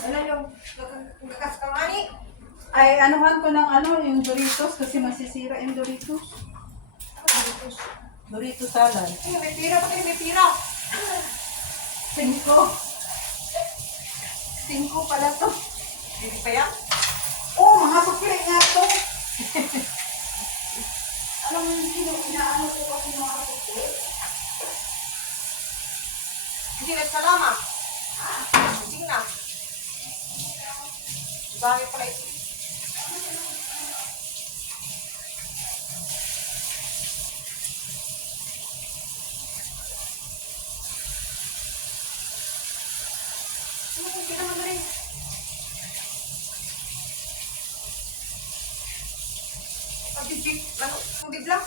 Ano yung gagas ka nga ni? Ay, anuhan ko ng yung Doritos kasi masisira yung Doritos. Doritos. Doritos salad. Ay, may pira pa kayo, may pira. 5. 5 pala to. Hindi pa yan? Oh, mga sukli nga to. Alam mo yung inaano ko kasi mga sukli? Hindi nagsalama. Hindi na. Bakit pala ito? Ano kung pira mo rin? Pag-bibig, ano, tubig lang.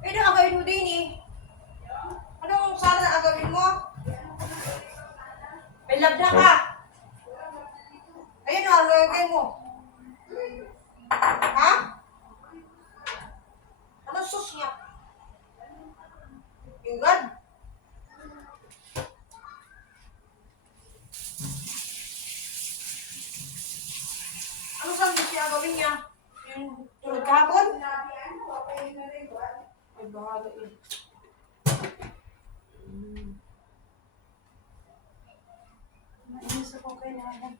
Pwede ang gawin mo din eh. Anong sana ang gawin mo? May labda ka. Ayun o, ano gawin mo? Ha? Anong sus niya? Yung God? Ano sandwich niya ang gawin niya? Yung tulad kahapon? Ay, bahala yun. Nainis ako kay lahat.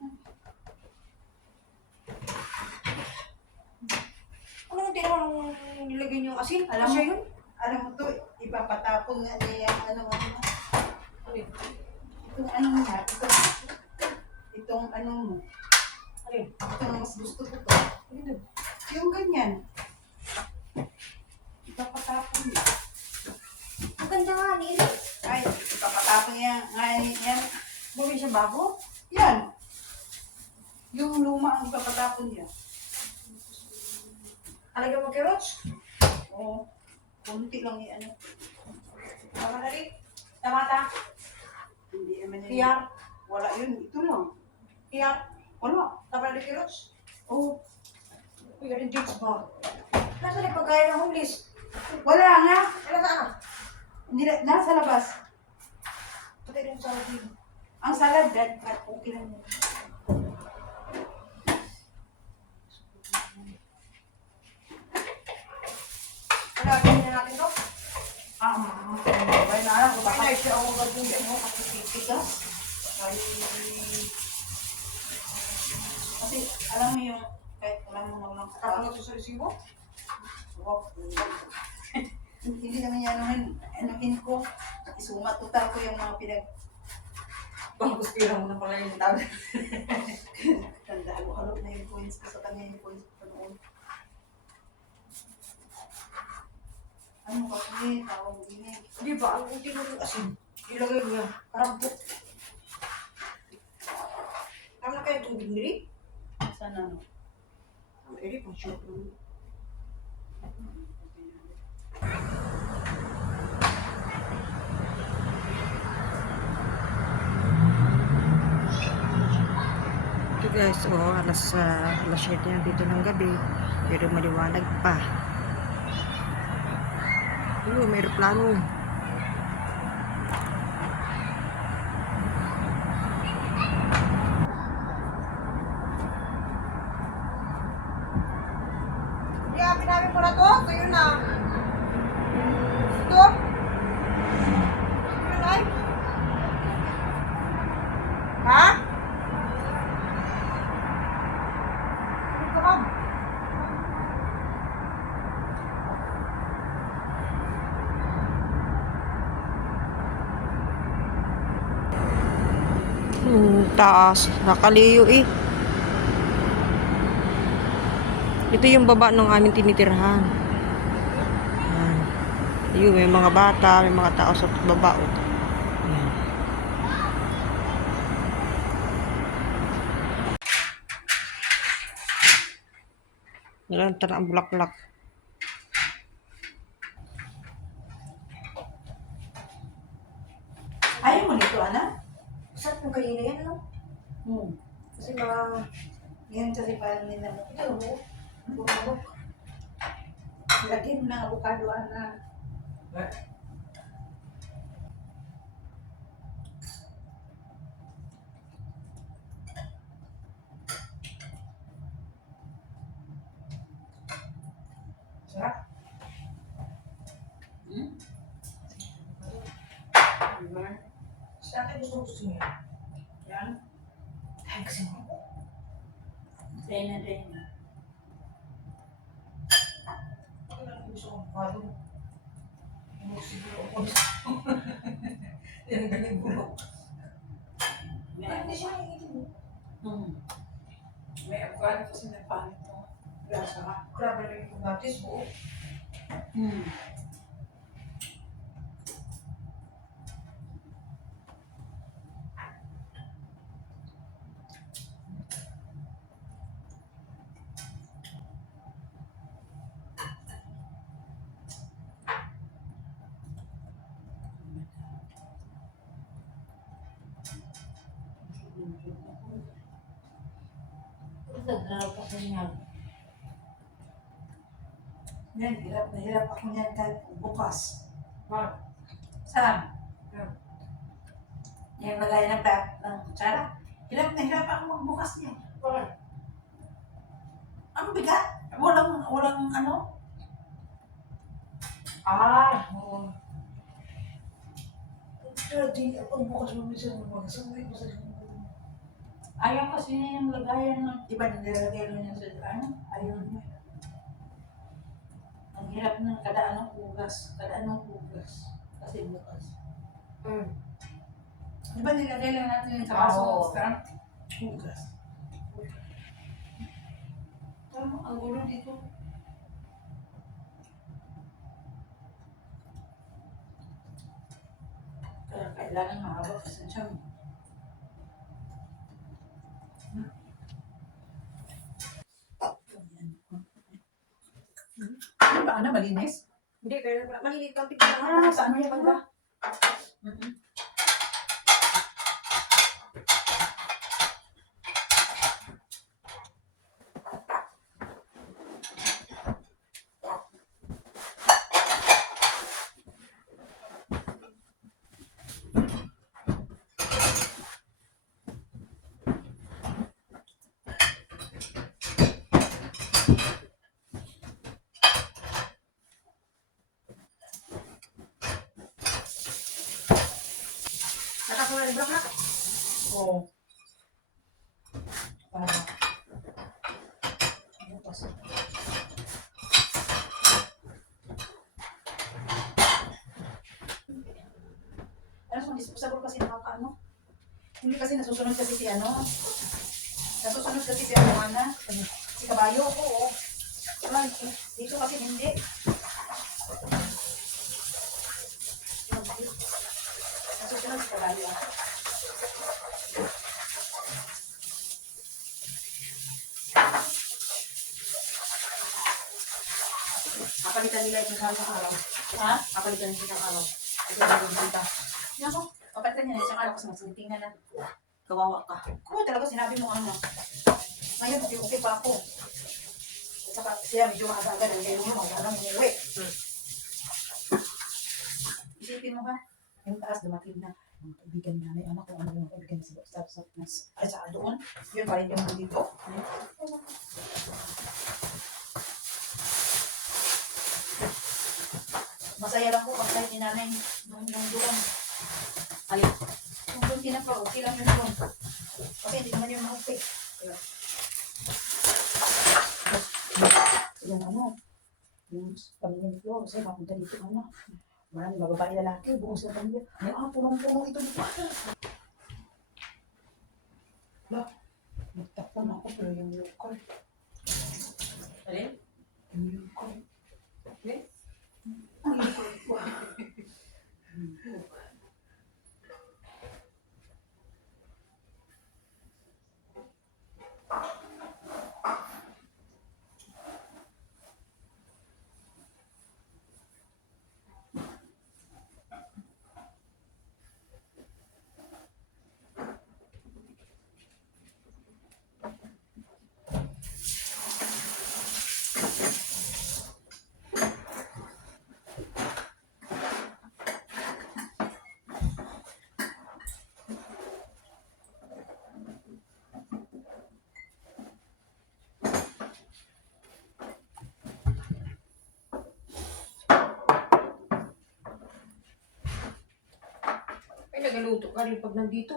Ano hindi naman nilagay niyo asin? Alam Ano mo, siya yun? alam mo to, ipapatapon nga niya yung Ano yun? itong mo. Ano yun? Itong mas gusto ko to. Ano yun? Yung ganyan. Ipapatapon niya. Ang ganda nga, Nili. Ay, ipapatapon niya. Yan. Bumili siya bago? Yan. Yung luma ang ipapatapon niya. Alagyan mo carrots? Oo. Kunti lang yung ano. Tama na rin. Tamata. Hindi naman yan. Kiyar. Wala yun. Ito lang. Kiyar. Wala. Tama na rin carrots? Oh. Uy, ano dates ba? Nasaan yung pagkain ng homeless? Wala nga. Wala saan? Hindi na, nasa labas. Patay rin sa atin. Ang salad, dad, okay lang yun. Alagyan na natin to. Wala na alam ko Baka baka. siya ako gagawin mo kasi titigas. Ay, kasi alam mo yung kahit walang mga walang Kapag ito sa resibo? Wag. Hindi naman yan anuhin ko. Isumat total ko yung mga Bagus pira mo na pala yung tawag. tanda ko. Halot na yung coins ko sa kanya yung coins ko noon. Ano kasi tawag din eh. Di ba? Ang unti ng asin. Ilagay mo yan. Karampot. Tama na kayo tubig nili? Sana no. Pwede pang shoot. Ito guys, alas 7 na dito ng gabi, pero maliwanag pa. May aeroplano. Di, namin mo na to. Sa'yo na. Ito. Ito na. Ha? Ito ka. Taas, nakaliyo eh. Ito yung baba ng aming tinitirhan. Yan. Ayun, may mga bata, may mga tao sa baba. Oh. Nalanta na ang bulaklak. Ayaw mo nito, anak? Saan yung kanina yan, no? Kasi mga... Yan kasi parang nila mo. Ito, no? Bumabok. Lagyan mo ng avocado, anak. Sarap. Diba? Sa akin gusto niya. Yan. Ay, kasi mo. Dahil na dahil na. Kailan ko gusto kong palo. Siguro ako. Yan ang galing bulok. Ay, hindi siya nangitin mo. May avocado kasi na pangit mo. Lasa ka. Grabe na yung batis buo. Nagdaraw pa sa inyo. Yan, hirap na hirap ako niyan kahit bukas. Saan? Yan, lagay ng kutsara. Hirap na hirap ako magbukas niya. Ang bigat. Walang ano. Oo. Kaya di ako bukas mo minsan magsabi ko sa Ayaw kasi niya yung lagayan ng iba na nilalagay niya sa ano. Ayaw niya. Ang hirap ng kada anong ugas. Kasi bukas. Di ba nilagay lang natin yung sa baso? Oo. Sa ugas. Tama, ang gulo dito. Kaya kailangan mahawak sa tiyan. Ano ba? Ano? Malinis? Hindi, kaya mahilig kang tignan. Saan mo yung ba? Nakakuha ng block na. Oo. Para. Bukas. Ano kung disposable kasi nakakaano? Hindi kasi nasusunod kasi si ano. Nasusunod kasi si ano, Ana. Si Kabayo. Oo. Wala, dito kasi hindi. Nasusunod si Kabayo. Kapalitan nila ito sa araw. Ha? Kapalitan nila sa araw. Kasi nagaganda. Yan ko. Kapalitan niya na isang araw kasi magsitingnan na. Kawawa ka. Oo, talaga sinabi mo ano. Ngayon, okay pa ako. At saka siya medyo maaga-aga ng gano'n mo, maaga ng umuwi. Isipin mo ba? Yung taas, dumating na. Mga kaibigan niya, may anak ko, ano yung kaibigan niya sa ay saan doon? Yun pa rin yung dito. Masaya lang po pag tayo ni nanay nung doon. Ay, Kung doon kinapa, okay lang yun doon. Kasi hindi naman yung okay. Yung ano, yung pamilya ni Flor, kasi mapunta dito ano. Maraming bababae lalaki, buong sa pamilya. Ay, punong-punong ito dito. Ba, nagtapon ako pero yung local. alin? Yung local. Okay. Ang local ko. tagaluto ka rin pag nandito.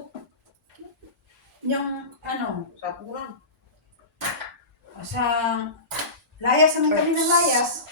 Yung ano, Sa kurang. sa layas naman kami ng layas.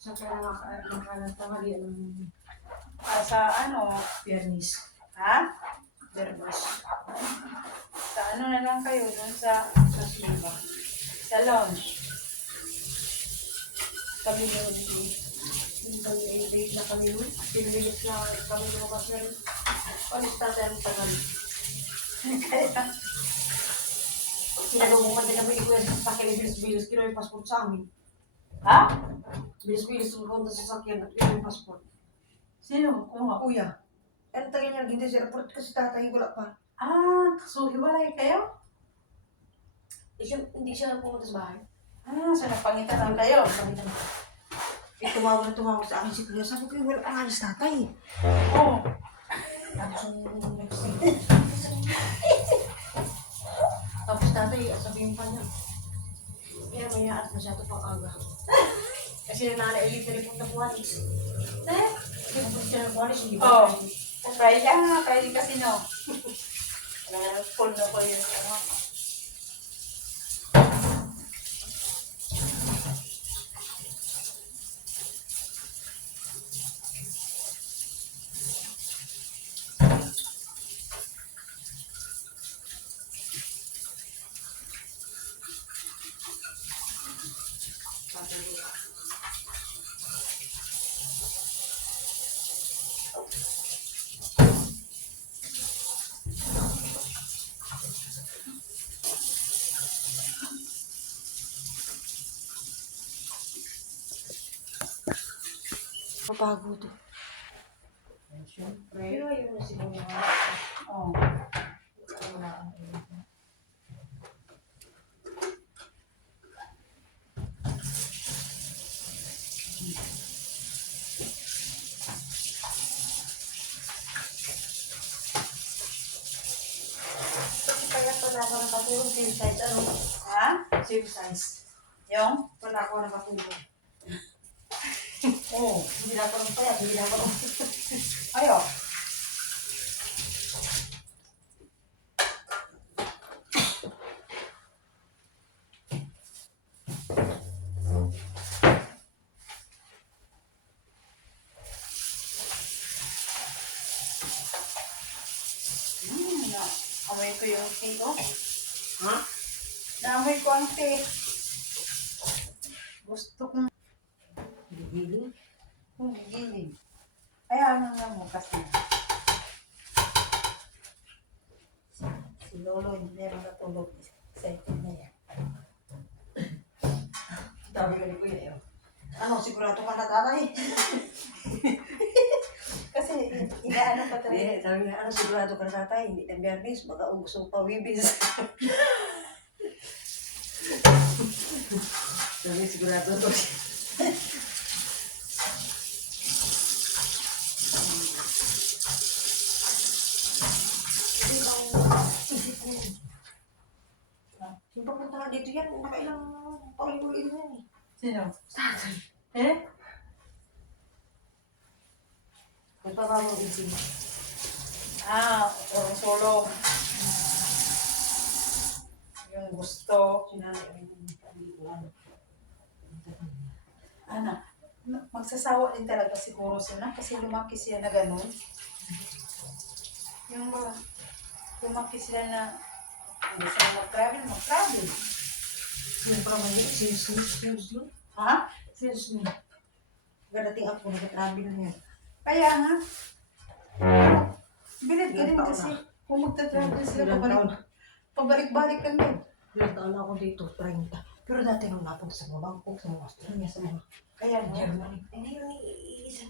Sa kaya nakatangali ang Sa ano, Biyernes. ha? Biyernes. Sa ano na lang kayo, dun sa Simba. sa lounge. Kami yung late na kami yun. Piniligit lang kami lumakas na rin. Palis tatay ang tagal. Kaya, Kinalungan din kami ni Kuya sa sakyan. Bilis-bilis. Kino yung passport sa amin. ha? Bilis-bilis tumunta sa sakyan at kino yung passport. Sino? Kumuha? Kuya. Ano tayo niya? Hindi sa airport kasi tatay wala pa. Ah, so hiwalay kayo? Hindi siya pumunta sa bahay. Ah, so napangitan lang kayo. Tumawag sa akin si Kuya. Sabi ko, wala pa nga si tatay. Oo. Tapos Tapos tatay, sabihin pa niya. Kaya maya at masyado pang aga. Kasi nanay ulit na rin punta buwalis. Kasi punta siya ng buwalis, hindi Oo. ba? Friday, Friday kasi no. Full na ko yun. Ano? Papago to. Siyempre. Pero ayun na siguro nga. Oo. Wala ang Kasi kaya pala ako nakatulog same size. Ano? Ha? Same size. Yung? Pala ako nakatulog. Oo. Hindi na ako ng payat. Hindi na ako ng... Ayo. Amoy ko yung tea, oh. Ha? Naamoy ko ang tea. Gusto kong Gigiling. gigilin. Kaya ano nga mo kasi. Si Lolo hindi na nakatulog. Excited na yan. Sabi ko ni Kuya, ano, sigurado ka na tatay? Kasi inaano pa talaga. Hindi, sabi niya, ano, sigurado ka na tatay? Hindi na biyernes, baka gusto mo pawibis. Sabi, sigurado to. Yung papunta ka dito yan, nakailang paulit-ulit na yan eh. Sino? Tatay. Eh? Nagpapamang isin. Solo. Yung gusto. Sinanay ay hindi ko ano. Ano? Magsasawa din talaga siguro sila kasi lumaki siya na ganun. Yung mga lumaki sila na hindi sila mag-travel. Yung parang mali, serious yun. Ha? Serious yun. Gadating ako, nag-travel na yan. Kaya nga. Bilid ka din Ilang taon kasi na? kung magta-travel sila, Ilang taon? pabalik-balik kami. Ilang taon na ako dito, 30. Pero dati nung napunta sa mga Bangkok, sa mga Australia, sa mga Kaya nga. Germany. Ngayon, isa.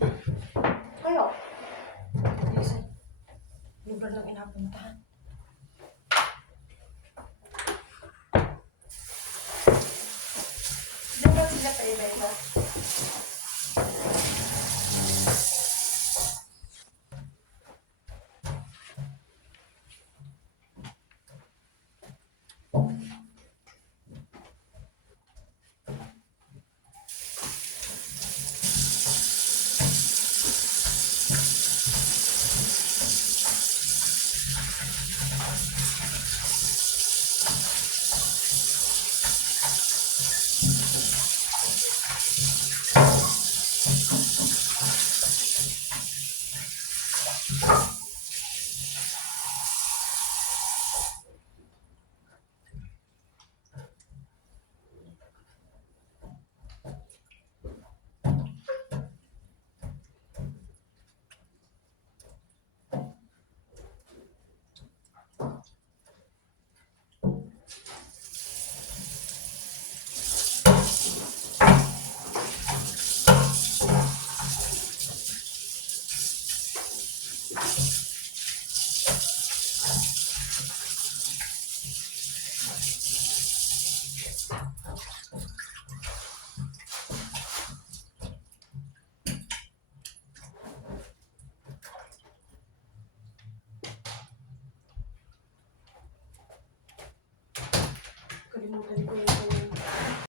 Kayo. Isa. Libra na talagang inapuntahan. Dapat sila pa iba-iba.